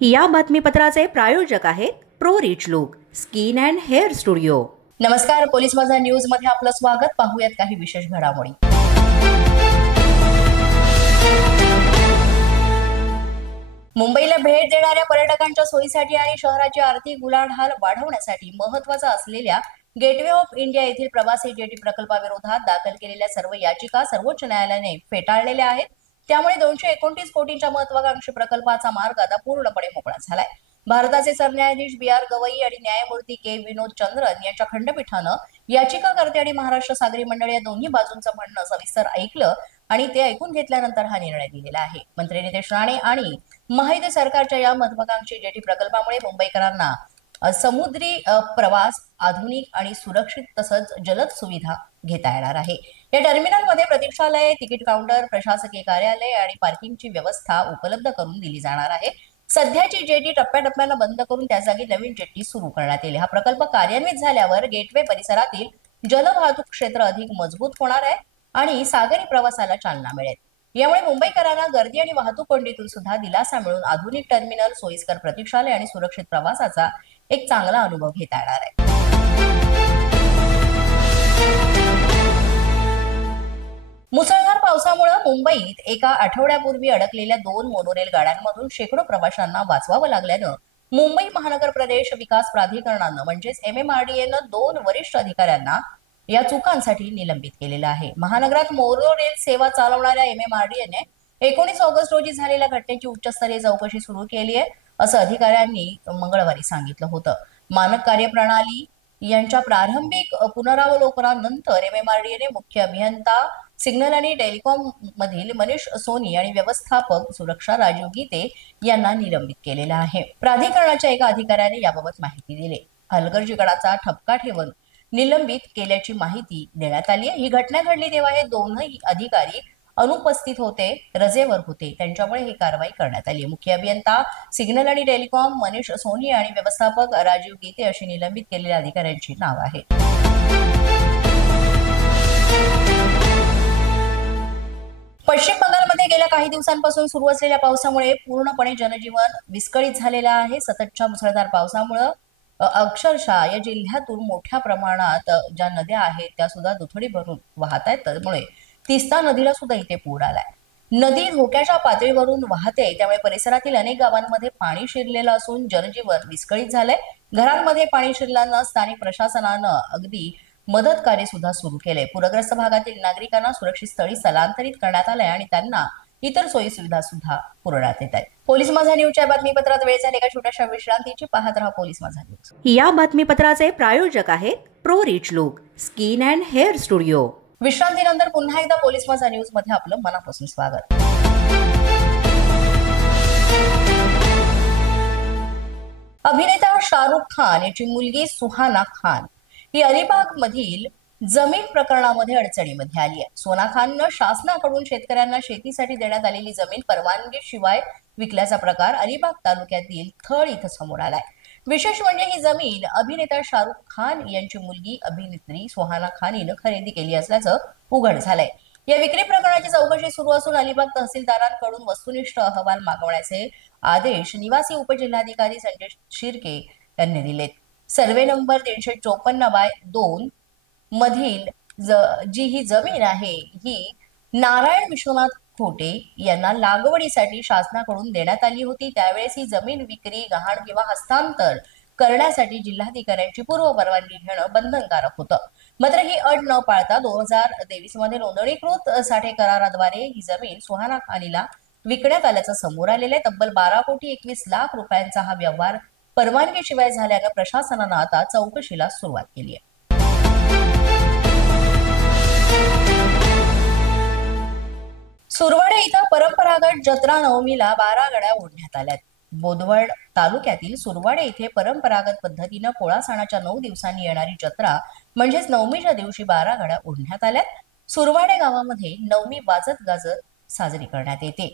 या बातमीपत्राचे प्रायोजक आहेत pro rich look skin and hair studio. नमस्कार, पोलीस माझा न्यूज मध्ये आपलं स्वागत। पाहूयात काही विशेष घडामोडी। मुंबईला भेट देणाऱ्या पर्यटकांच्या सोयीसाठी आणि शहराची आर्थिक उलाढाल वाढवण्यासाठी महत्त्वाचा असलेल्या गेटवे ऑफ इंडिया येथील प्रवासी जेटी प्रकल्पाविरोधात दाखल केलेल्या सर्व याचिका सर्वोच्च न्यायालयाने फेटाळलेल्या आहेत। त्यामुळे 229 कोटींच्या महत्त्वाकांक्षी प्रकल्पाचा मार्ग आता पूर्णपणे मोकळा झालाय। भारताचे सरन्यायाधीश बी.आर. गवई आणि न्यायमूर्ती के. विनोद चंद्रन यांच्या खंडपीठानं याचिकाकर्ते आणि महाराष्ट्र सागरी मंडळ या दोन्ही बाजूंचं म्हणणं सविस्तर ऐकलं आणि ते ऐकून घेतल्यानंतर हा निर्णय दिलेला आहे। मंत्री नितेश राणे आणि महायुती सरकारच्या या महत्त्वाकांक्षी जेटी प्रकल्पामुळे मुंबईकरांना समुद्री प्रवास आधुनिक आणि सुरक्षित तसंच जलद सुविधा घेता येणार आहे। या टर्मिनलमध्ये प्रतीक्षालय, तिकीट काउंटर, प्रशासकीय कार्यालय आणि पार्किंगची व्यवस्था उपलब्ध करून दिली जाणार आहे। सध्याची जेटी टप्प्याटप्प्यानं बंद करून त्या जागी नवीन जेटी सुरू करण्यात येईल। हा प्रकल्प कार्यान्वित झाल्यावर गेटवे परिसरातील जलवाहतूक क्षेत्र अधिक मजबूत होणार आहे आणि सागरी प्रवासाला चालना मिळेल। यामुळे मुंबईकरांना गर्दी आणि वाहतूक कोंडीतून सुद्धा दिलासा मिळून आधुनिक टर्मिनल, सोयीस्कर प्रतीक्षालय आणि सुरक्षित प्रवासाचा एक चांगला अनुभव घेता येणार आहे। मुसळधार पावसामुळे मुंबईत एका आठवड्यापूर्वी अडकलेल्या 2 मोनोरेल गाड्यांमधून शेकडो प्रवाशांना वाचवावं लागल्यानं मुंबई महानगर प्रदेश विकास प्राधिकरणानं म्हणजेच MMRDAनं 2 वरिष्ठ अधिकाऱ्यांना या चुकांसाठी निलंबित केलेलं आहे। महानगरात मोनोरेल सेवा चालवणाऱ्या MMRDAने 19 ऑगस्ट रोजी झालेल्या घटनेची उच्चस्तरीय चौकशी सुरू केली आहे, असं अधिकाऱ्यांनी मंगळवारी सांगितलं होतं। मानक कार्यप्रणाली यांच्या प्रारंभिक पुनरावलोकनानंतर MMRDAने मुख्य अभियंता सिग्नल आणि टेलिकॉम मधील मनीष सोनी आणि व्यवस्थापक सुरक्षा राजीव गीते यांना निलंबित केलेलं आहे। प्राधिकरणाच्या एका अधिकाऱ्याने याबाबत माहिती दिली। हलगर्जीपणाचा ठपका ठेवून निलंबित केल्याची माहिती देण्यात आली आहे। ही घटना घडली तेव्हा हे दोनही अधिकारी अनुपस्थित होते, रजेवर होते, त्यांच्यामुळे ही कारवाई करण्यात आली। मुख्य अभियंता सिग्नल आणि टेलिकॉम मनीष सोनी आणि व्यवस्थापक राजीव गीते अशी निलंबित केलेल्या अधिकाऱ्यांची नाव आहेत। पश्चिम बंगालमध्ये गेल्या काही दिवसांपासून सुरू असलेल्या पावसामुळे पूर्णपणे जनजीवन विस्कळीत झालेलं आहे। सततच्या मुसळधार पावसामुळे अक्षरशः या जिल्ह्यातून मोठ्या प्रमाणात ज्या नद्या आहेत त्या सुद्धा दुथडी भरून वाहत आहेत। त्यामुळे तिस्ता नदीला सुद्धा इथे पूर आलाय। नदी धोक्याच्या पातळीवरून वाहते, त्यामुळे परिसरातील अनेक गावांमध्ये पाणी शिरलेलं असून जनजीवन विस्कळीत झालंय। घरांमध्ये पाणी शिरल्यानं स्थानिक प्रशासनानं अगदी मदत कार्य सुद्धा सुरू केले। पूरग्रस्त भागातील नागरिकांना सुरक्षित स्थळी स्थलांतरित करण्यात आलंय आणि त्यांना इतर सोयी सुविधा सुद्धा पुरवण्यात येत आहेत। पोलीस माझा न्यूजच्या बातमीपत्रात वेळ झाली एका छोट्याशा विश्रांतीची। पाहत रहा पोलीस माझा न्यूज। या बातमीपत्राचे प्रायोजक आहेत pro rich look skin and hair studio. विश्रांतीनंतर पुन्हा एकदा पोलीस माझा न्यूज मध्ये आपलं मनापासून स्वागत। अभिनेता शाहरुख खान याची मुलगी सुहाना खान ही अलिबाग मधील जमीन प्रकरणामध्ये अडचणीमध्ये आली आहे। सोना खाननं शासनाकडून शेतकऱ्यांना शेतीसाठी देण्यात आलेली जमीन परवानगीशिवाय विकल्याचा प्रकार अलिबाग तालुक्यातील थळ इथं समोर आलाय। विशेष म्हणजे ही जमीन अभिनेता शाहरुख खान यांची मुलगी अभिनेत्री सुहाना खान हिनं खरेदी केली असल्याचं उघड झालंय। या विक्री प्रकरणाची चौकशी सुरू असून अलिबाग तहसीलदारांकडून वस्तुनिष्ठ अहवाल मागवण्याचे आदेश निवासी उपजिल्हाधिकारी संजय शिर्के यांनी दिलेत। सर्वे नंबर 354/2 मधील जी ही जमीन आहे ही नारायण विश्वनाथ खोटे यांना लागवडीसाठी शासनाकडून देण्यात आली होती। त्यावेळेस ही जमीन विक्री, गहाण किंवा हस्तांतर करण्यासाठी जिल्हाधिकाऱ्यांची पूर्व परवानगी घेणं बंधनकारक होतं। मात्र ही अट न पाळता 2023 मध्ये नोंदणीकृत साठे कराराद्वारे ही जमीन सुहाना खानीला विकण्यात आल्याचं समोर आलेलं आहे। तब्बल 12,21,00,000 रुपयांचा हा व्यवहार परवानगीशिवाय झाल्यानं प्रशासनानं आता चौकशीला सुरुवात केली आहे। सुरवाडे इथं परंपरागत जत्रा नवमीला 12 गाड्या ओढण्यात आल्यात। बोदवड तालुक्यातील सुरवाडे इथे परंपरागत पद्धतीनं पोळा सणाच्या 9 दिवसांनी येणारी जत्रा म्हणजेच नवमीच्या दिवशी 12 गाड्या ओढण्यात आल्यात। सुरवाडे गावामध्ये नवमी वाजत गाजत साजरी करण्यात येते।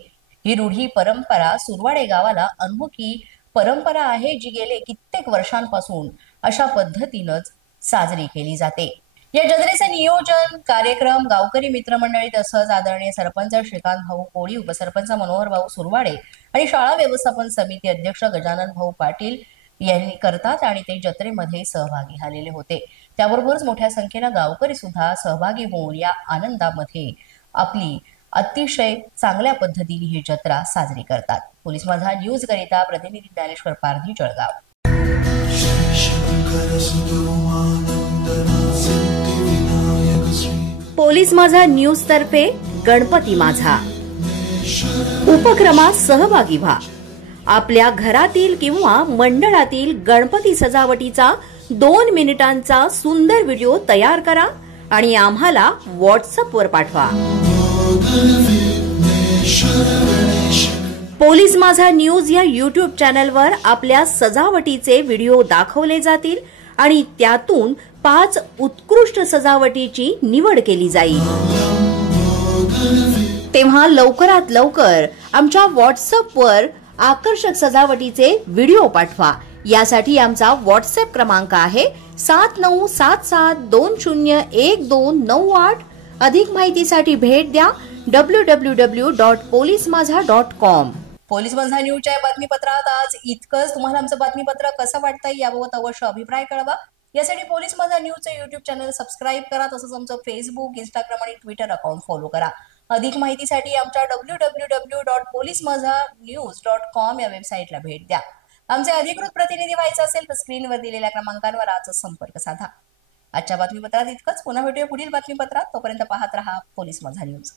ही रूढी परंपरा सुरवाडे गावाला अनोखी परंपरा आहे, जी गेले कित्येक वर्षांपासून अशा पद्धतीनंच साजरी केली जाते। या जत्रेचे नियोजन कार्यक्रम गावकरी मित्रमंडळी तसंच आदरणीय सरपंच श्रीकांत भाऊ कोळी, उपसरपंच मनोहर भाऊ सुरवाडे आणि शाळा व्यवस्थापन समिती अध्यक्ष गजानन भाऊ पाटील यांनी करतात आणि ते जत्रेमध्ये सहभागी झालेले होते। त्याबरोबरच मोठ्या संख्येने गावकरी सुद्धा सहभागी होऊन या आनंदामध्ये आपली अतिशय चांगल्या पद्धतीने ही जत्रा साजरी करतात। पोलीस माझा न्यूज करिता प्रतिनिधी ज्ञानेश्वर पारधी, जळगाव। पोलीस माझा न्यूज तर्फे गणपती माझा उपक्रमात सहभागी व्हा। आपल्या घरातील किंवा मंडळातील गणपती सजावटीचा 2 मिनिटांचा सुंदर व्हिडिओ तयार करा आणि आम्हाला व्हॉट्सअपवर पाठवा। पोलीस माझा न्यूज या YouTube चॅनलवर आपल्या सजावटीचे व्हिडिओ दाखवले जातील आणि त्यातून 5 उत्कृष्ट सजावटीची निवड केली जाईल। तेव्हा लवकरात लवकर आमच्या व्हॉट्सअपवर आकर्षक सजावटीचे व्हिडिओ पाठवा। यासाठी आमचा व्हॉट्सअप क्रमांक आहे 7977201298। अधिक माहितीसाठी भेट द्या www.polismazha.com। पोलीस माझा न्यूजच्या बातमीपत्रात आज इतकंच। तुम्हाला आमचं बातमीपत्र कसं वाटतंय याबाबत अवश्य अभिप्राय कळवा। यासाठी पोलीस माझा न्यूजचं YouTube चॅनल सबस्क्राईब करा, तसंच आमचं फेसबुक, इंस्टाग्राम आणि ट्विटर अकाउंट फॉलो करा। अधिक माहितीसाठी आमच्या www.polismazhanews.com या वेबसाईटला भेट द्या। आमचे अधिकृत प्रतिनिधी व्हायचे असेल तर स्क्रीनवर दिलेल्या क्रमांकांवर आजच संपर्क साधा। आजच्या बातमीपत्रात इतकंच। पुन्हा भेटूया पुढील बातमीपत्रात। तोपर्यंत पाहत रहा पोलीस माझा न्यूज।